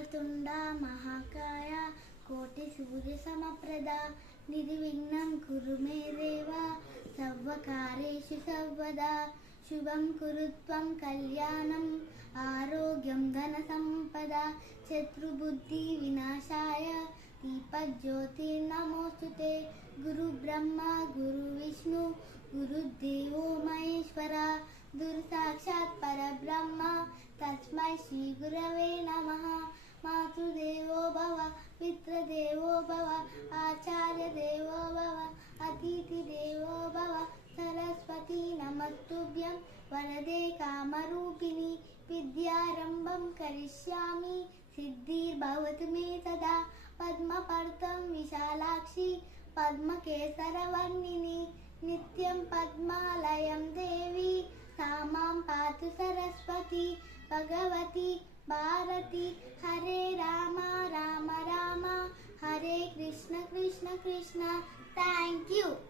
వక్రతుండ మహాకాయ కోటి సూర్య సమప్రద నిర్విఘ్నం కురు మే దేవ సర్వకార్యేషు సర్వదా శుభం కురుత్వం కళ్యాణం ఆరోగ్యం ధన సంపద శత్రుబుద్ధి వినాశాయ దీపజ్యోతిర్నమోస్తుతే గురు బ్రహ్మ గురు విష్ణు గురుదేవో మహేశ్వర గురు సాక్షాత్ పరబ్రహ్మ తస్మై శ్రీ గురవే నమః. మాతృదేవో భవ పితృదేవో భవ ఆచార్య దేవో భవ అతిథి దేవో భవ సరస్వతి నమస్తుభ్యం వరదే కామరూపిణి విద్యారంభం కరిష్యామి సిద్ధిర్భవతు మే సదా పద్మపర్తం విశాలాక్షి పద్మకేసరవర్ణిని నిత్యం పద్మాలయం దేవి సామాం పాతు సరస్వతి భగవతి భారతి. హరే రామ రామ రామ హరే కృష్ణ కృష్ణ కృష్ణ. Thank you.